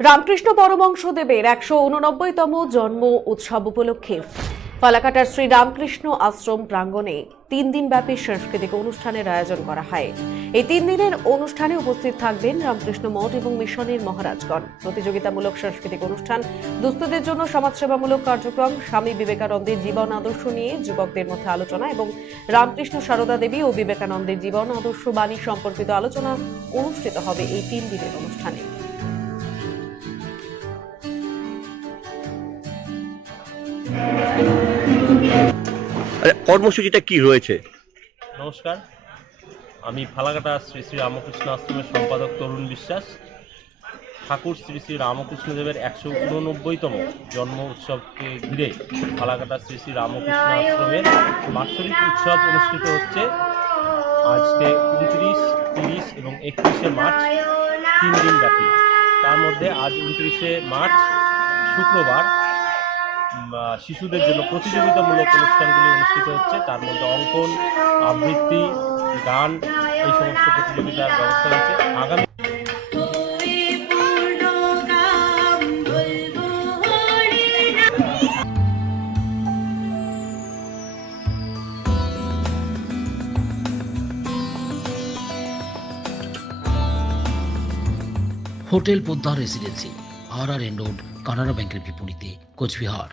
রামকৃষ্ণ পরমংশদেবের একশো উননব্বইতম জন্ম উৎসব উপলক্ষে ফালাকাটার শ্রী রামকৃষ্ণ আশ্রম প্রাঙ্গণে তিন দিনব্যাপী সাংস্কৃতিক অনুষ্ঠানের আয়োজন করা হয়। এই তিন দিনের অনুষ্ঠানে উপস্থিত থাকবেন রামকৃষ্ণ মঠ এবং মিশনের মহারাজগণ। প্রতিযোগিতামূলক সাংস্কৃতিক অনুষ্ঠান, দুস্থদের জন্য সমাজসেবামূলক কার্যক্রম, স্বামী বিবেকানন্দের জীবন আদর্শ নিয়ে যুবকদের মধ্যে আলোচনা এবং রামকৃষ্ণ সারদা দেবী ও বিবেকানন্দের জীবন আদর্শ বাণী সম্পর্কিত আলোচনা অনুষ্ঠিত হবে এই তিন দিনের অনুষ্ঠানে। কর্মসূচিটা কি রয়েছে? নমস্কার। আমি ফালাকাটা শ্রী শ্রী রামকৃষ্ণ আশ্রমের সম্পাদক তরুণ বিশ্বাস। ঠাকুর শ্রী শ্রী রামকৃষ্ণদেবের একশো উননব্বইতম জন্ম উৎসবকে ঘিরে ফালাকাটা শ্রী শ্রী রামকৃষ্ণ আশ্রমের বাৎসরিক উৎসব অনুষ্ঠিত হচ্ছে। আজকে উনত্রিশ, তিরিশ এবং একত্রিশে মার্চ, তিন দিন ব্যাপী তার মধ্যে আজ উনত্রিশে মার্চ, শুক্রবার শিশুদের জন্য প্রতিযোগিতামূলক অনুষ্ঠানগুলি অনুষ্ঠিত হচ্ছে। তার মধ্যে অঙ্কন, আবৃত্তি, গান, এই সমস্ত প্রতিযোগিতার ব্যবস্থা রয়েছে আগামী hotel Poddar residency, R R N road, Canara ব্যাংকের বিপরীতে, কোচবিহার।